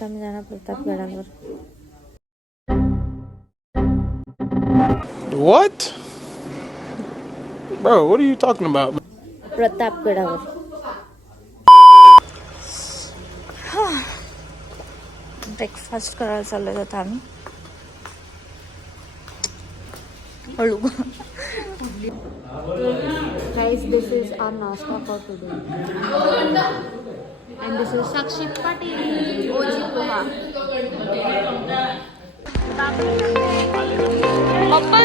आता मी जाणार प्रतापगडावर. What? Bro, what are you talking about? प्रतापगडावर. ब्रेकफास्ट करायला चाललोय आता आम्ही. हळू. Guys, this is our nasta for today. And this is Sakshi Patil, OG Poha. Papa!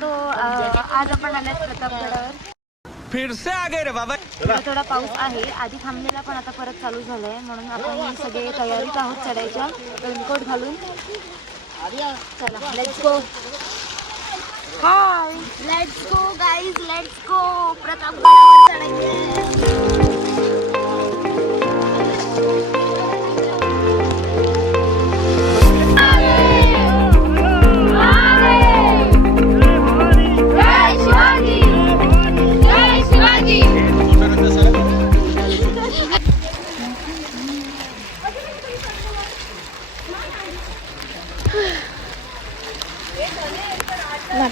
तो आज आपण आल्यात प्रतापगडावर. फिर से आ गए रे बाबा. थोडा पाऊस आहे, आधी थांबलेला पण आता परत चालू झालाय, म्हणून आपण सगळे तयारीत आहोत चढायच्या. रेनकोट घालून चला, let's go. Hi, let's go guys, let's go. प्रतापगडावर चढायचे.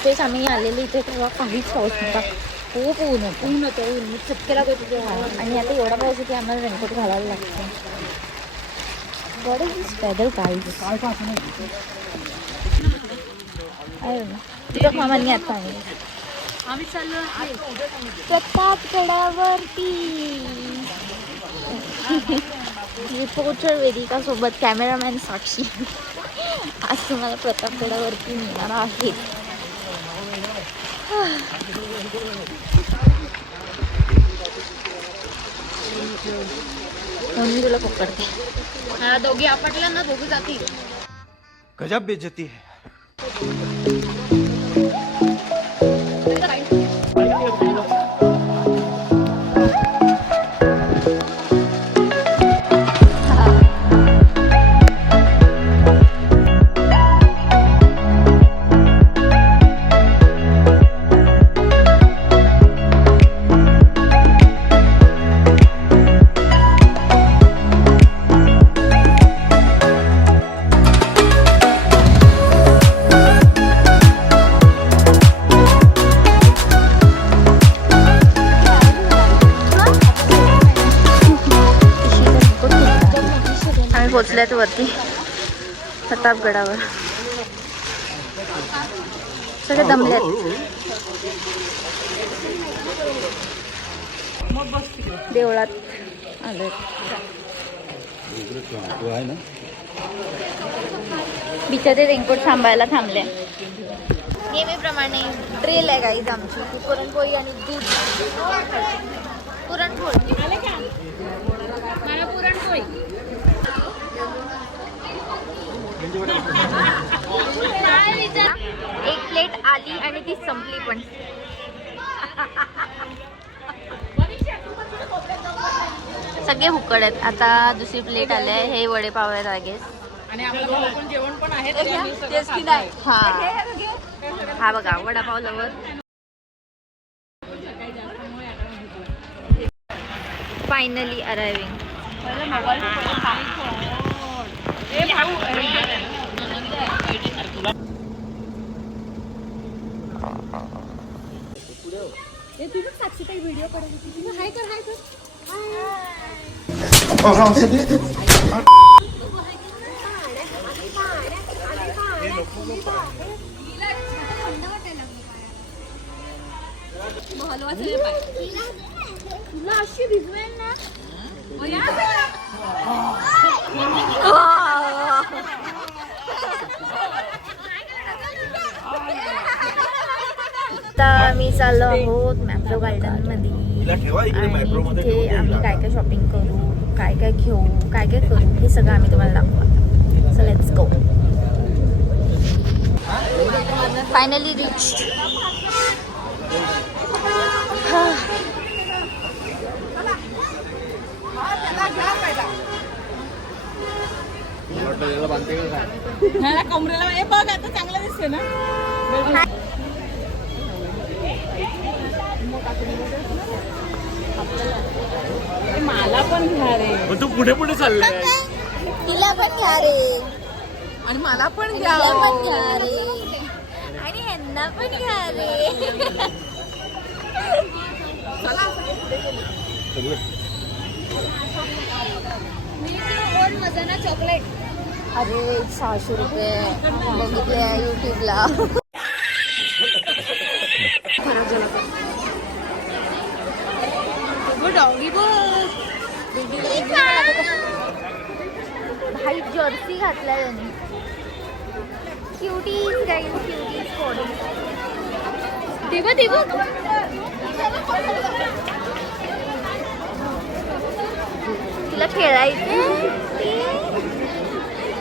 तेच आम्ही आलेले इथे तेव्हा काहीच पाऊस नव्हता. खूप ऊन होतं. ऊन चटके लागत होते. आणि आता एवढा पाऊस आहे की आम्हाला रेनकोट घालायला लागतो. What is this weather guys? तुझ्या मामांनी आता आम्ही चाललो प्रतापगडावरती. रिपोर्टर वेदिका सोबत कॅमेरामॅन साक्षी. आज तुम्हाला प्रतापगडावरती मिळणार आहे. म्हणून तुला पकडते. दोघी आपटल्या ना, दोघी जातील. गजब बेइज्जती है. पोचल्यात वरती प्रतापगडावर. सगळे दमल्यात. देवळात आलोय. बिचारे रेनकोट सांभाळायला थांबले. नेहमीप्रमाणे ड्रिल आहे गाईज आमची. पुरणपोळी आणि दूध. पुरणपोळी. मला पुरणपोळी. एक प्लेट आली आणि ती संपली पण. सगळे हुकड आहेत. आता दुसरी प्लेट आली आहे. हे वडेपाव आहेत आय गेस. आणि आपलं पण जेवण पण आहे. हा हा बघा वडापाव लवर. Finally arriving. साक्षी काही व्हिडिओ पडत. हाय कर, हाय कर. तुला अशी भिजवेल ना. आता आम्ही चाललो आहोत मॅप्रो गार्डन मध्ये. आणि तिथे आम्ही काय काय शॉपिंग करू, काय काय घेऊ, काय काय करू, हे सगळं आम्ही तुम्हाला दाखवू. So let's go. Finally reached. कमरेला बघ आता चांगलं दिसते ना. मला पण घ्या रे. मग तू पुढे पुढे चाललाय. तिला पण घ्या रे, आणि मला पण घ्या. तिला पण घ्या रे, आणि ह्यांना पण घ्या रे. चॉकलेट. अरे 600 रुपये बघितले युट्यूबला. डॉगी भाई जर्सी घातलाय त्यांनी. क्युटीज गाईज, क्युटीज फॉर तिला खेळायचं.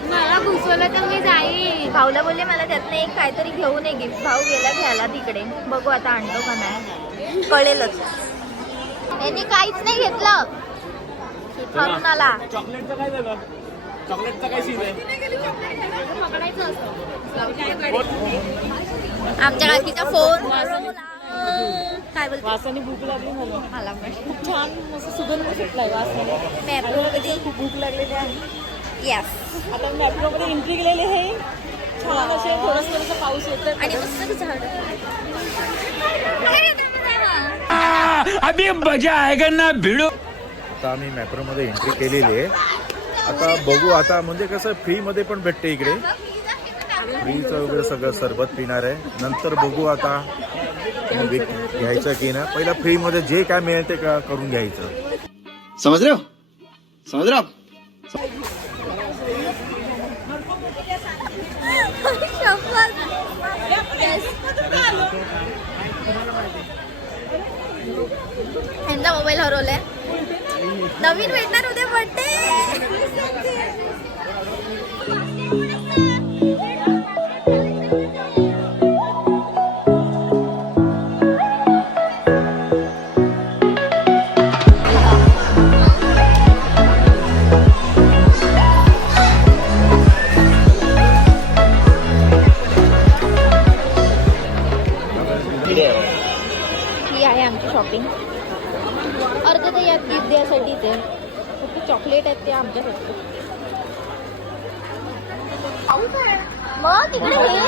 मला घुसवलं तर मी जाईल. भाऊला बोलले मला त्यातनं एक काहीतरी घेऊन ये गिफ्ट. भाऊ गेला घ्यायला तिकडे. बघू आता आणतो का नाही, कळेलच. यांनी काहीच नाही घेतलं. ठरून आला. चॉकलेटचं काय झालं? चॉकलेटचा काय सीन आहे? आमच्या काकीचा फोन. काय बोलतो? वासाने भूक लागली मला. मला पण खूप छान मस्त सुगंध सुटलाय वासाने. मॅप्रोमध्ये खूप भूक लागलेली आहे. येस. आता मेट्रोमध्ये एंट्री केलेली आहे. छान असे थोडंसं पाऊस येतोय. आणि मस्त झाड. अभी मजा आएगा ना भिड़ो. आता आम्ही मॅप्रोमध्ये एंट्री केलेली आहे. आता बघू, आता म्हणजे कसं फ्रीमध्ये पण भेटते इकडे. फ्रीचं वगैरे सगळं सरबत पिणार आहे. नंतर बघू आता घ्यायचं की ना. पहिला फ्रीमध्ये जे काय मिळेल ते करून घ्यायचं. समझ रहे हो, समझ रहे हो आप? ह्यांचा मोबाईल हरवलाय. नवीन भेटणार उद्या बर्थडे. ही आहे आमची शॉपिंग. अर्ध तर यात गिफ्ट द्यासाठी ते फक्त चॉकलेट आहेत ते आमच्यासाठी. मग तिकडे हे,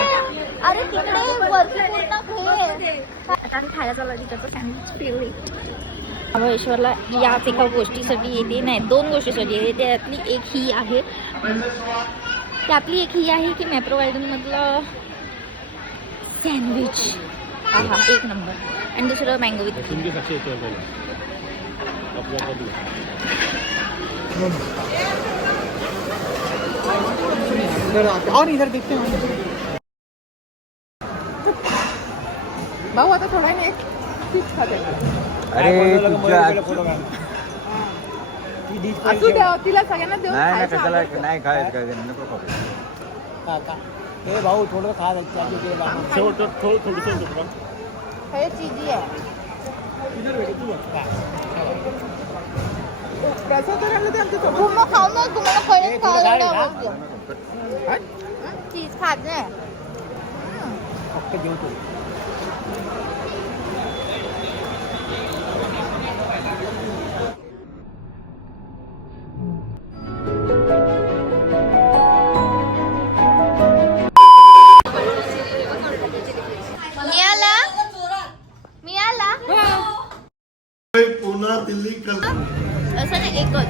अरे तिकडे वरती पूर्ण हे. आता आम्ही खायला चालू तिकडचं सँडविच पिवळी. महाबळेश्वरला या एका गोष्टीसाठी येते, नाही 2 गोष्टीसाठी येते. त्यातली एक ही आहे, त्यातली एक ही आहे की मॅप्रो गार्डनमधलं सँडविच. हा एक नंबर. आणि दुसरं मँगो विथ. और इधर देखते हैं भाऊ. आता थोडा नाही खाते. अरे असू द्या, तिला सगळ्यांना देऊ. नाही खायचं हे भाऊ थोडं खा. हे चीजी आहे. खाऊ ना तुम्हाला खरंच खायला चीज खात नाही. पुन्हा दिल्ली असं नाही, एकच.